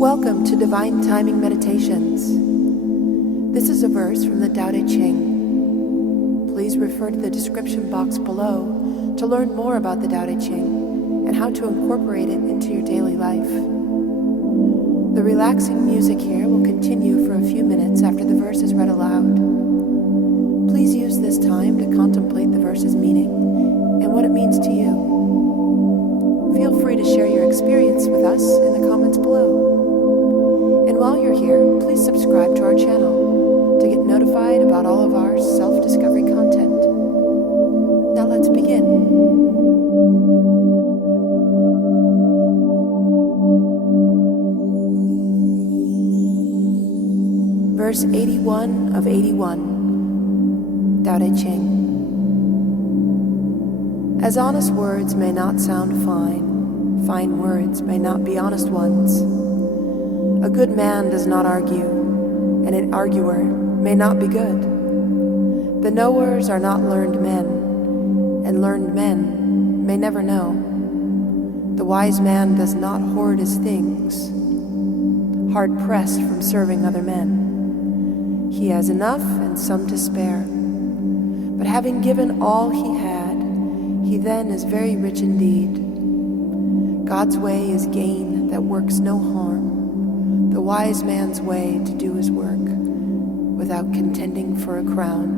Welcome to Divine Timing Meditations. This is a verse from the Tao Te Ching. Please refer to the description box below to learn more about the Tao Te Ching and how to incorporate it into your daily life. The relaxing music here will continue for a few minutes after the verse is read aloud. Please use this time to contemplate the verse's meaning and what it means to you. Feel free to share your experience with us in the comments below. And while you're here, please subscribe to our channel to get notified about all of our self-discovery content. Now let's begin. Verse 81 of 81, Tao Te Ching. As honest words may not sound fine, fine words may not be honest ones. A good man does not argue, and an arguer may not be good. The knowers are not learned men, and learned men may never know. The wise man does not hoard his things, hard-pressed from serving other men. He has enough and some to spare. But having given all he had, he then is very rich indeed. God's way is gain that works no harm, the wise man's way to do his work without contending for a crown.